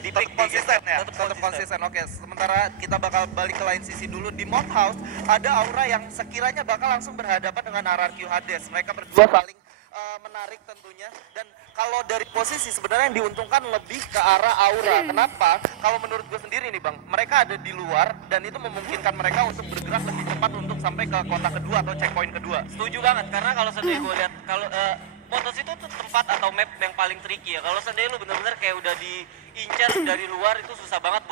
di tetap pick konsisten gitu. ya, Tetap tetap konsisten. Oke, sementara kita bakal balik ke lain sisi dulu di Mod House. Ada Aura yang sekiranya bakal langsung berhadapan dengan RRQ Hades. Mereka berdua saling menarik tentunya, dan kalau dari posisi sebenarnya yang diuntungkan lebih ke arah Aura. Kenapa? Kalau menurut gue sendiri nih Bang, mereka ada di luar dan itu memungkinkan mereka untuk bergerak lebih cepat untuk sampai ke kota kedua atau checkpoint kedua. Setuju banget, karena kalau seandainya gue lihat kalau Motos itu tuh tempat atau map yang paling tricky ya. Kalau seandainya lu bener-bener kayak udah diincar dari luar itu susah banget.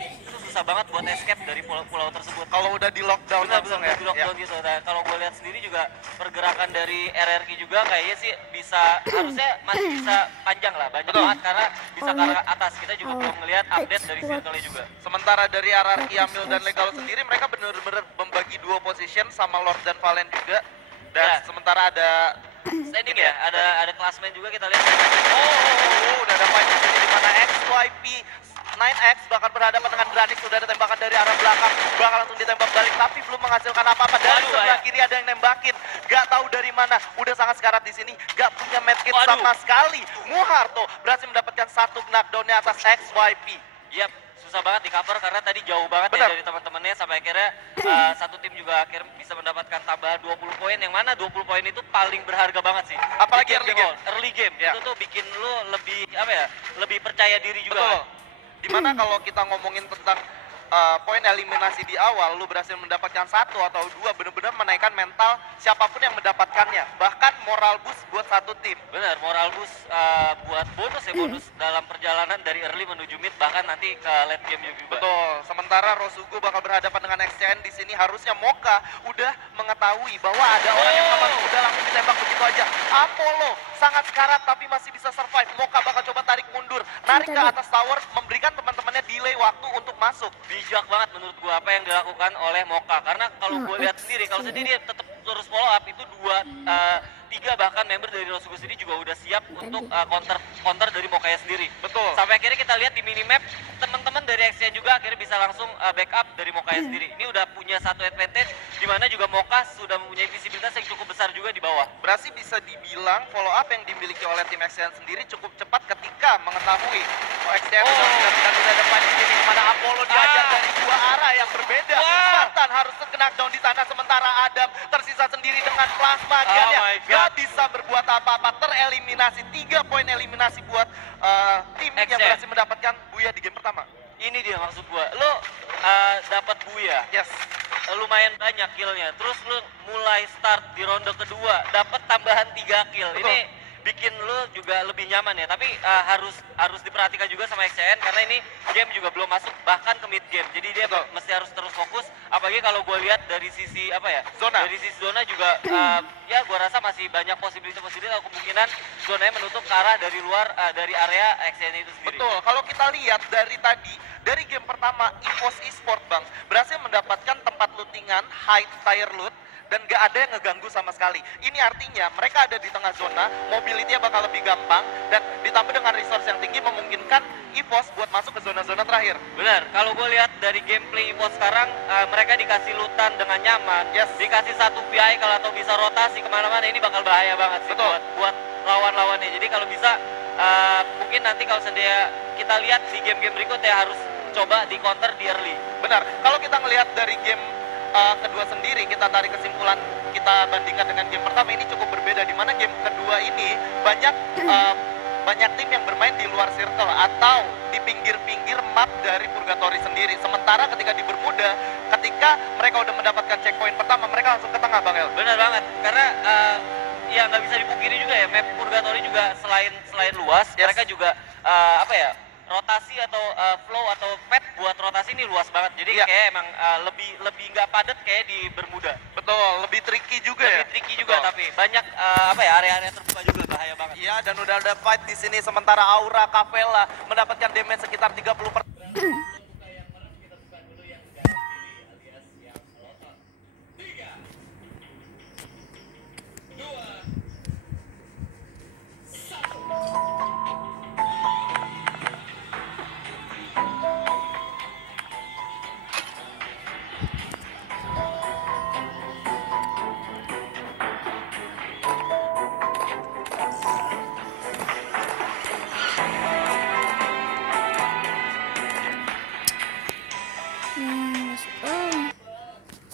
Itu susah banget buat escape dari pulau tersebut. Kalau udah di lockdown langsung ya. Di lockdown gitu. Nah, kalau gue lihat sendiri juga pergerakan dari RRQ juga kayaknya sih bisa harusnya masih bisa panjang lah, banyak banget karena bisa ke arah atas. Kita juga belum melihat update dari circle-nya juga. Sementara dari RRQ Amil dan Legal sendiri mereka benar-benar membagi dua position sama Lord dan Valen juga. Dan Ya. sementara ada Standing ya, ada klasmen juga kita lihat. Udah ada fight di sini di mana XYP 9X bakal berhadapan dengan Granix. Sudah ada tembakan dari arah belakang, bakal langsung ditembak balik tapi belum menghasilkan apa-apa. Dari sebelah kiri ada yang nembakin, gak tahu dari mana. Udah sangat sekarat di sini, gak punya medkit sama sekali. Muharto berhasil mendapatkan satu knockdown-nya atas XYP. Yap, susah banget di cover karena tadi jauh banget ya dari teman-temannya sampai akhirnya satu tim juga akhirnya bisa mendapatkan tambahan 20 poin, yang mana 20 poin itu paling berharga banget sih. Apalagi early game. Ya. Itu tuh bikin lu lebih apa ya? Lebih percaya diri juga. Betul. Dimana kalau kita ngomongin tentang poin eliminasi di awal, lu berhasil mendapatkan satu atau dua, benar-benar menaikkan mental siapapun yang mendapatkannya. Bahkan moral boost buat satu tim. Benar, moral boost buat bonus ya, bonus dalam perjalanan dari early menuju mid, bahkan nanti ke late game juga. Betul. Sementara Rosugo bakal berhadapan dengan XCN di sini. Harusnya Moka udah mengetahui bahwa ada orang yang aman, udah langsung ditembak begitu aja. Apollo sangat sekarat tapi masih bisa survive. Moka bakal coba tarik mundur, narik ke atas tower, memberikan teman-temannya delay waktu untuk masuk. Bijak banget menurut gua apa yang dilakukan oleh Moka, karena kalau gua lihat sendiri, kalau sendiri tetap terus follow up itu tiga bahkan member dari Rosugo sendiri juga udah siap untuk counter dari Mokanya sendiri. Betul. Sampai akhirnya kita lihat di minimap teman-teman dari XCN juga akhirnya bisa langsung backup dari Mokanya sendiri. Ini udah punya satu advantage di mana juga Moka sudah mempunyai visibilitas yang cukup besar juga di bawah. Berarti bisa dibilang follow up yang dimiliki oleh tim XCN sendiri cukup cepat ketika mengetahui XCN sudah ada fight di sini, di mana Apollo diajar dari dua arah yang berbeda. Spartan harus kena down di sana, sementara Adam tersisa sendiri dengan plasma. Gak bisa berbuat apa-apa, tereliminasi. 3 poin eliminasi buat tim yang berhasil mendapatkan Buya di game pertama. Ini dia maksud gua, lo dapat Buya, Yes. lumayan banyak killnya, terus lo mulai start di ronde kedua dapat tambahan 3 kill. Betul. Ini bikin lo juga lebih nyaman ya, tapi harus diperhatikan juga sama XCN karena ini game juga belum masuk bahkan ke mid game, jadi dia mesti harus terus fokus. Apalagi kalau gue lihat dari sisi apa ya, dari sisi zona juga ya gue rasa masih banyak posibilitas atau kemungkinan zonanya menutup ke arah dari luar dari area XCN itu sendiri. Betul, kalau kita lihat dari tadi, dari game pertama EVOS Esport Bang berhasil mendapatkan tempat lootingan high tier loot dan gak ada yang ngeganggu sama sekali. Ini artinya mereka ada di tengah zona, mobility-nya bakal lebih gampang, dan ditambah dengan resource yang tinggi memungkinkan EVOS buat masuk ke zona-zona terakhir. Benar, kalau gue lihat dari gameplay EVOS sekarang, mereka dikasih lootan dengan nyaman, dikasih satu vehicle atau bisa rotasi kemana-mana, ini bakal bahaya banget sih buat lawan-lawannya. Jadi kalau bisa, mungkin nanti kalau seandainya kita lihat di game-game berikutnya harus coba di counter di early. Benar, kalau kita ngelihat dari game kedua sendiri, kita tarik kesimpulan, kita bandingkan dengan game pertama, ini cukup berbeda, di mana game kedua ini banyak tim yang bermain di luar circle atau di pinggir-pinggir map dari Purgatory sendiri. Sementara ketika di Bermuda, ketika mereka udah mendapatkan checkpoint pertama, mereka langsung ke tengah Bang El. Benar banget, karena ya nggak bisa dipungkiri juga ya, map Purgatory juga selain luas, mereka juga apa ya, rotasi atau flow atau pet buat rotasi ini luas banget. Jadi kayak emang lebih nggak padat kayak di Bermuda. Betul, lebih tricky juga lebih tricky juga, tapi banyak apa ya, area-area terbuka juga bahaya banget. Iya, dan udah ada fight di sini, sementara Aura Capella mendapatkan damage sekitar 30%.